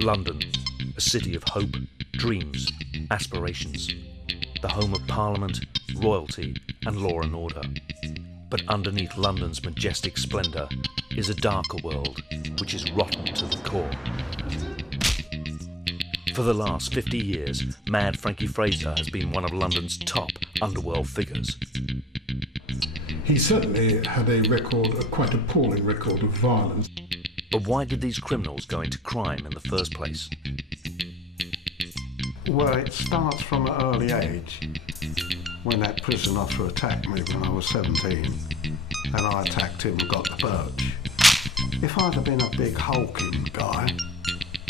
London, a city of hope, dreams, aspirations. The home of Parliament, royalty and law and order. But underneath London's majestic splendour is a darker world which is rotten to the core. For the last 50 years, Mad Frankie Fraser has been one of London's top underworld figures. He certainly had a record, a quite appalling record of violence. But why did these criminals go into crime in the first place? Well, it starts from an early age, when that prison officer attacked me when I was 17, and I attacked him and got the birch. If I'd have been a big hulking guy,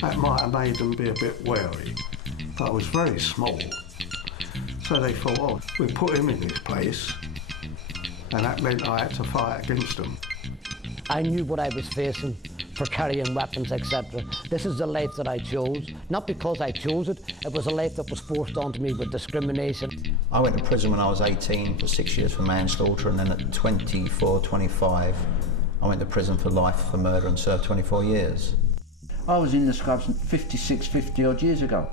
that might have made them be a bit wary, but I was very small. So they thought, oh, we put him in this place, and that meant I had to fight against them. I knew what I was facing for carrying weapons, etc. This is the life that I chose. Not because I chose it, it was a life that was forced onto me with discrimination. I went to prison when I was 18 for 6 years for manslaughter, and then at 24, 25, I went to prison for life for murder and served 24 years. I was in the scrubs 50 odd years ago.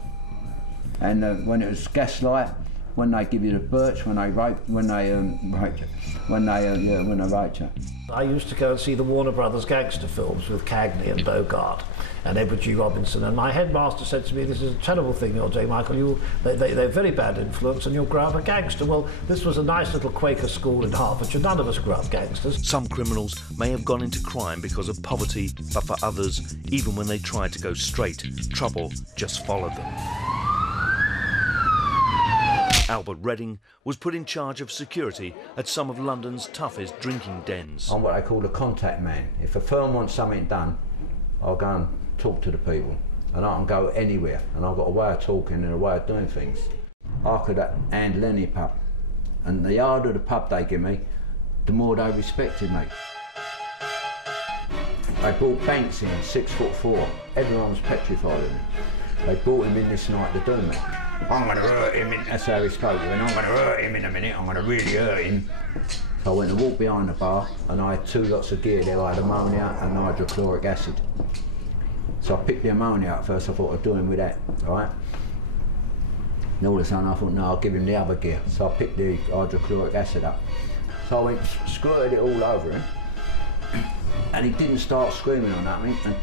And when it was gaslight, when they give you the birch, when they rape you. I used to go and see the Warner Brothers gangster films with Cagney and Bogart and Edward G. Robinson, and my headmaster said to me, this is a terrible thing you're doing, Michael, they're very bad influence and you'll grow up a gangster. Well, this was a nice little Quaker school in Hertfordshire, none of us grew up gangsters. Some criminals may have gone into crime because of poverty, but for others, even when they tried to go straight, trouble just followed them. Albert Redding was put in charge of security at some of London's toughest drinking dens. I'm what I call a contact man. If a firm wants something done, I'll go and talk to the people. And I can go anywhere, and I've got a way of talking and a way of doing things. I could handle any pub. And the harder the pub they give me, the more they respected me. They brought Banks in, 6'4". Everyone was petrified of him. They brought him in this night to do me. I'm going to hurt him, that's how he spoke, and I'm going to hurt him in a minute, I'm going to really hurt him. So I went and walked behind the bar, and I had 2 lots of gear there. I had ammonia and hydrochloric acid. So I picked the ammonia out first, I thought I'd do him with that, right? And all of a sudden I thought, no, I'll give him the other gear. So I picked the hydrochloric acid up. So I went, squirted it all over him, and he didn't start screaming or nothing. And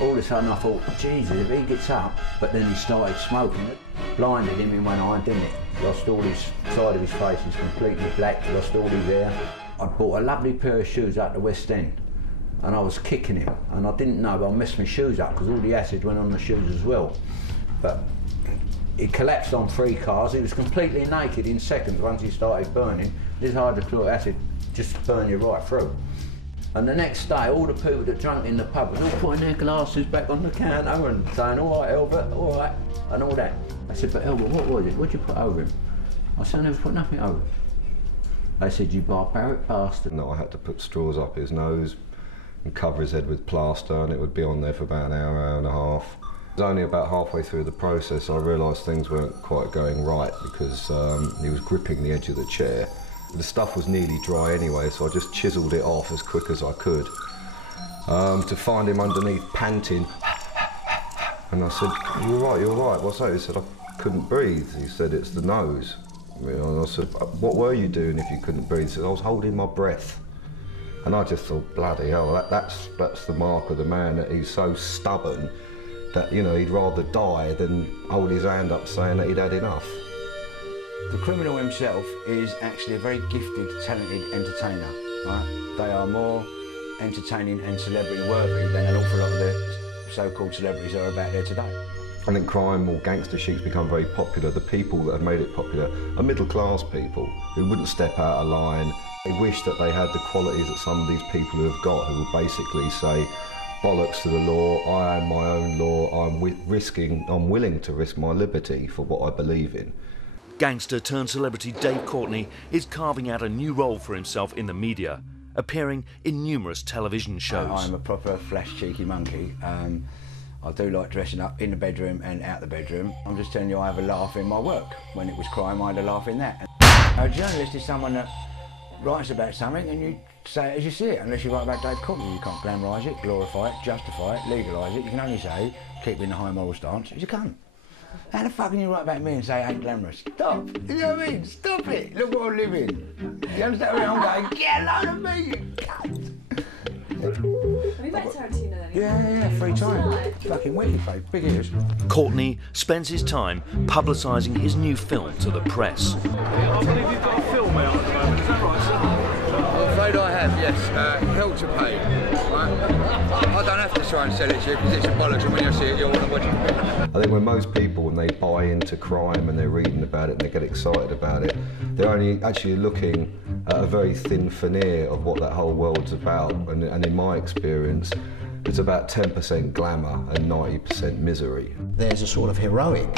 all of a sudden I thought, Jesus, if he gets up, but then he started smoking it. Blinded him in one eye, didn't it? Lost all his side of his face, he's completely black, lost all his hair. I bought a lovely pair of shoes out the West End, and I was kicking him, and I didn't know, but I messed my shoes up because all the acid went on the shoes as well. But he collapsed on 3 cars, he was completely naked in seconds once he started burning. This hydrochloric acid just burned you right through. And the next day, all the people that drank in the pub was all putting their glasses back on the counter and saying, all right, Albert, all right, and all that. I said, but Albert, what was it? What'd you put over him? I said, I never put nothing over him. They said, you barbaric bastard. No, I had to put straws up his nose and cover his head with plaster, and it would be on there for about an hour and a half. It was only about halfway through the process I realised things weren't quite going right because he was gripping the edge of the chair. The stuff was nearly dry anyway, so I just chiselled it off as quick as I could. To find him underneath panting, and I said, you're right, what's that? He said, I couldn't breathe. He said, it's the nose. And I said, what were you doing if you couldn't breathe? He said, I was holding my breath. And I just thought, bloody hell, that's the mark of the man, that he's so stubborn that, you know, he'd rather die than hold his hand up saying that he'd had enough. The criminal himself is actually a very gifted, talented entertainer. Right? They are more entertaining and celebrity worthy than an awful lot of the so-called celebrities that are about there today. I think crime or gangster chic's become very popular. The people that have made it popular are middle-class people who wouldn't step out of line. They wish that they had the qualities that some of these people who have got, who will basically say, bollocks to the law, I am my own law, I'm willing to risk my liberty for what I believe in. Gangster turned celebrity Dave Courtney is carving out a new role for himself in the media, appearing in numerous television shows. I'm a proper flash cheeky monkey. I do like dressing up in the bedroom and out the bedroom. I'm just telling you, I have a laugh in my work. When it was crime, I had a laugh in that. A journalist is someone that writes about something and you say it as you see it. Unless you write about Dave Courtney, you can't glamorise it, glorify it, justify it, legalise it. You can only say, keep in the high moral stance, as you can. How the fuck can you write about me and say it ain't glamorous? Stop! You know what I mean? Stop it! Look what I live in. You understand what I'm going? Get a load of me, you cunt! Have you met Tarantino then? Yeah, 3 times. Fucking wicked, babe. Big ears. Courtney spends his time publicising his new film to the press. I believe you've got a film out at the moment, is that right, sir? I'm afraid I have, yes. Hell to Pay. Right? I don't have to try and sell it to you because it's a bollocks, and when you see it, you'll want to watch it. I think when most people, when they buy into crime and they're reading about it and they get excited about it, they're only actually looking at a very thin veneer of what that whole world's about. And in my experience, it's about 10% glamour and 90% misery. There's a sort of heroic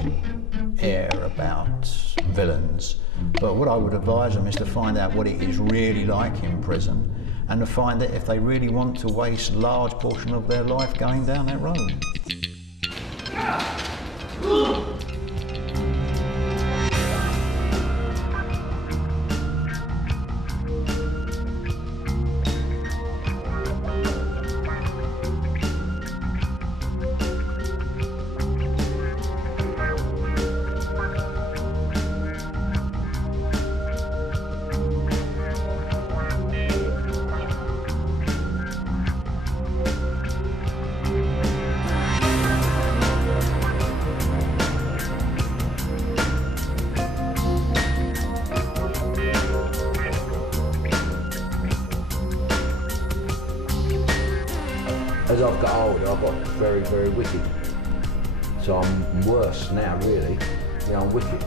air about villains, but what I would advise them is to find out what it is really like in prison and to find that if they really want to waste a large portion of their life going down that road. As I've got older, I've got very, very wicked. So I'm worse now, really. Yeah, I'm wicked.